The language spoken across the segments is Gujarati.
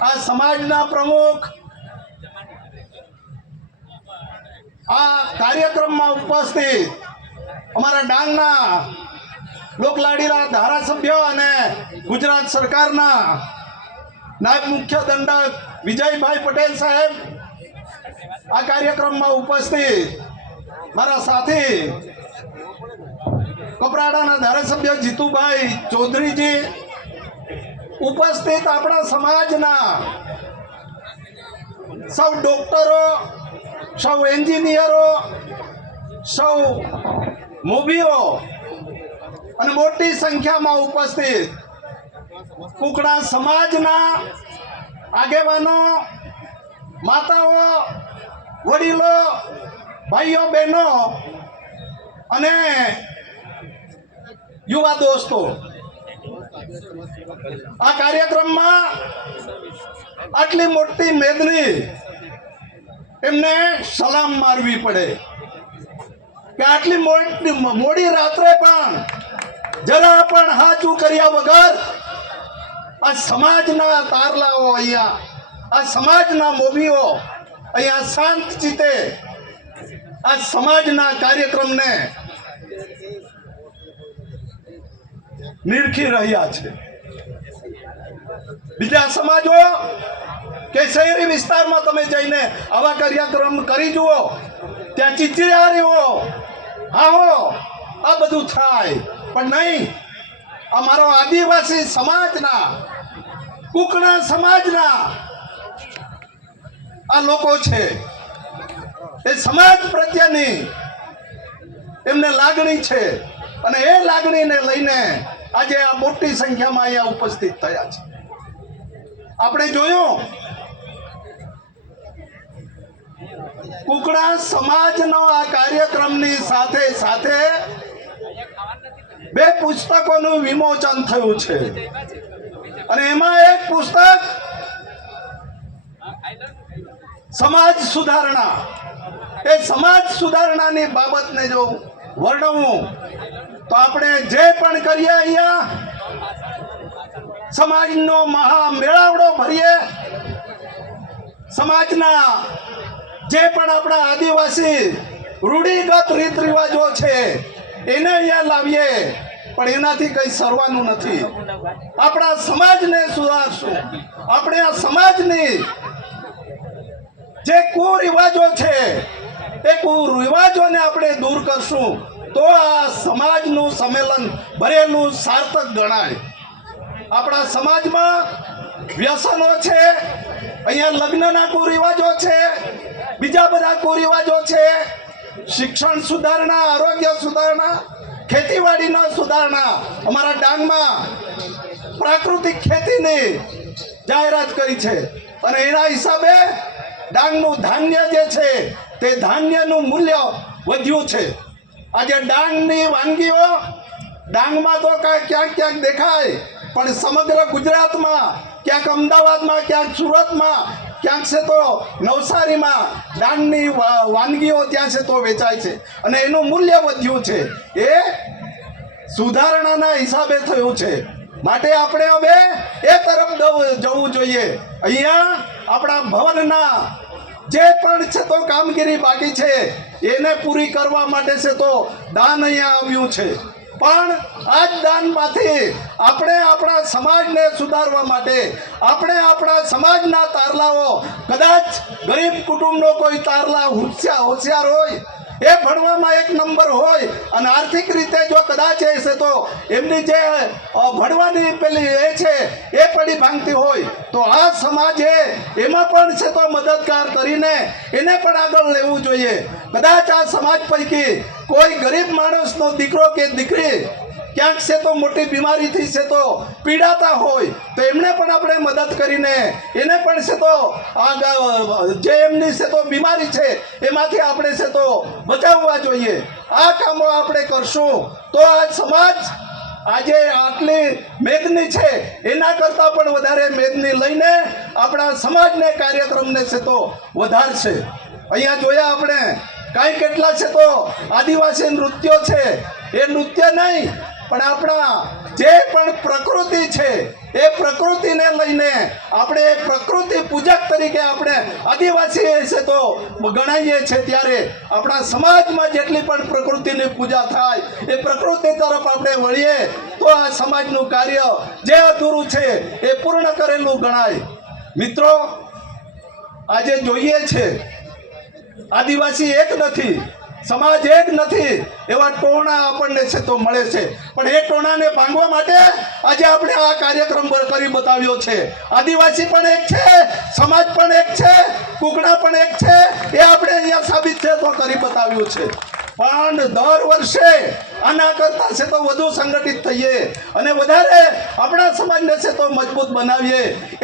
આ સમાજના પ્રમુખ, આ કાર્યક્રમમાં ઉપસ્થિત અમારા ડાંગના લોકલાડીના ધારાસભ્ય અને ગુજરાત સરકારના નાયબ મુખ્ય દંડક વિજયભાઈ પટેલ સાહેબ આ કાર્યક્રમમાં ઉપસ્થિત મારા સાથી કપરાડાના ધારાસભ્ય જીતુભાઈ ચૌધરીજી ઉપસ્થિત આપણા સમાજના સૌ ડોક્ટરો, સૌ એન્જિનિયરો, સૌ મૂવીઓ અને મોટી સંખ્યામાં ઉપસ્થિત કુકડા સમાજના આગેવાનો, માતાઓ, વડીલો, ભાઈઓ, બહેનો અને યુવા દોસ્તો. આ કાર્યક્રમમાં આટલી મોટી મેદની એમને સલામ મારવી પડે. કે આટલી મોટી મોડી રાત્રે પણ જરા પણ હાચું કર્યા વગર આ સમાજના તારલાઓ અહીંયા, આ સમાજના મોભીઓ અહીંયા શાંત ચિત્તે આ સમાજના કાર્યક્રમને નિરખી રહ્યા છે. બીજા સમાજો, કે શહેરી વિસ્તારમાં તમે જઈને આવા કાર્યક્રમ કરી જુઓ, ત્યાં ચીચિયારીઓ, આવો, આ બધું થાય. પણ નહીં અમારો આદિવાસી સમાજના, કુકણા સમાજના આ લોકો છે. એ સમાજ પ્રત્યેની એમને લાગણી છે. અને એ લાગણીને લઈને આજે આ મોટી સંખ્યામાં અહીંયા ઉપસ્થિત થયા છે. આપણે જોયું, કુકડા સમાજનો આ કાર્યક્રમની સાથે સાથે બે પુસ્તકોનું વિમોચન થયું છે. અને એમાં એક પુસ્તક, સમાજ સુધારણા. એ સમાજ સુધારણાની બાબતને જો વર્ણવું તો આપણે જે પણ કરીએ અહીંયા, સમાજનો મહા મેળાવડો ભરીએ. સમાજના જે પણ આપણા આદિવાસી રૂઢિગત રીત રિવાજો છે, એને અહીંયા લાવીએ. પણ એનાથી કંઈ સરવાનું નથી. આપણા સમાજને સુધારશું. આપણે આ સમાજની જે કુરિવાજો છે એ કુરિવાજોને આપણે દૂર કરશું. તો આ સમાજનું સંમેલન ભરેલું સાર્થક ગણાય. આપણા સમાજમાં વ્યસનો છે, અહીંયા લગ્નના કુરિવાજો છે, બીજા બધા કુરિવાજો છે, શિક્ષણ સુધારણા, આરોગ્ય સુધારણા, ખેતીવાડીના સુધારણા, અમારા ડાંગમાં પ્રાકૃતિક ખેતીની જાહેરાત કરી છે. અને એના હિસાબે ડાંગનું ધાન્ય જે છે, તે ધાન્યનું મૂલ્ય વધ્યું છે. આજે ડાંગની વાનગીઓ ડાંગમાં તો ક્યાંક ક્યાંક ક્યાંક દેખાય, પણ સમગ્ર ગુજરાતમાં, ક્યાંક અમદાવાદમાં, ક્યાંક સુરતમાં, ક્યાંક છે તો નવસારીમાં ડાંગની વાનગીઓ ત્યાં છે તો વેચાય છે. અને એનું મૂલ્ય વધ્યું છે. એ સુધારણાના હિસાબે થયું છે. માટે આપણે હવે એ તરફ જવું જોઈએ. અહીંયા આપણા ભવનના જે પણ છે તો કામગીરી બાકી છે, એને પૂરી કરવા માટે છે તો દાન અહીંયા આવ્યું છે. પણ આ જ દાનમાંથી આપણે આપણા સમાજને સુધારવા માટે, આપણે આપણા સમાજના તારલાઓ, કદાચ ગરીબ કુટુંબનો કોઈ તારલા હોશિયાર હોશિયાર હોય એ ભણવામાં એક નંબર હોય અને આર્થિક રીતે જો કદાચ એ છે તો એમની જે ભણવાની પેલી એ છે, એ પડી ભાંગતી હોય, તો આ સમાજે એમાં પણ છે તો મદદગાર કરીને એને પણ આગળ લેવું જોઈએ. કદાચ આ સમાજ પૈકી કોઈ ગરીબ માણસનો દીકરો કે દીકરી ક્યાંક છે તો મોટી બીમારીથી છે તો પીડાતા હોય, તો એમને પણ આપણે મદદ કરીને, એને પણ છે તો આ જે એમની છે તો બીમારી છે, એમાંથી આપણે છે તો બચાવવા જોઈએ. આ કામો આપણે કરશું. તો આ સમાજ આજે આટલી મેદની છે, એના કરતાં પણ વધારે મેદની લઈને આપણા સમાજને કાર્યક્રમને છે તો વધારશે. અહીંયા જોયા આપણે, કાંઈ કેટલા છે તો આદિવાસી નૃત્યો છે. એ નૃત્ય નહીં પણ આપણા જે પણ પ્રકૃતિ છે, એ પ્રકૃતિને લઈને આપણે પ્રકૃતિ પૂજક તરીકે આપણે આદિવાસી છે તો ગણાઈએ છીએ ત્યારે આપણા સમાજમાં જેટલી પણ પ્રકૃતિની પૂજા થાય, એ પ્રકૃતિ તરફ આપણે વળીએ, તો આ સમાજનું કાર્ય જે અધૂરું છે, એ પૂર્ણ કરેલું ગણાય. મિત્રો, આજે જોઈએ છે, આદિવાસી એક નથી સમાજ એક નથી, એવા ટોણા આપણને છે તો મળે છે. પણ એ ટોણાને ભાંગવા માટે આજે આપણે આ કાર્યક્રમ કરી બતાવ્યો છે. આદિવાસી પણ એક છે, સમાજ પણ એક છે, કુકડા પણ એક છે, એ આપણે અહીંયા સાબિત છે તો કરી બતાવ્યું છે. પણ દર વર્ષે આના કરતા છે તો વધુ સંગઠિત થઈએ. અને વધારે આપણા સમાજને છે તો મજબૂત બનાવીએ.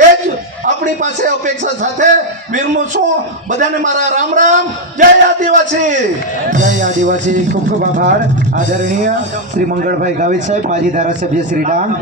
એ જ આપણી પાસે અપેક્ષા સાથે વિરમું છું. બધાને મારા રામ રામ. જય આદિવાસી. જય આદિવાસી. ખૂબ ખૂબ આભાર. આદરણીય શ્રી મંગળભાઈ ગાવિત સાહેબ, માજી ધારાસભ્ય શ્રી ડાંગ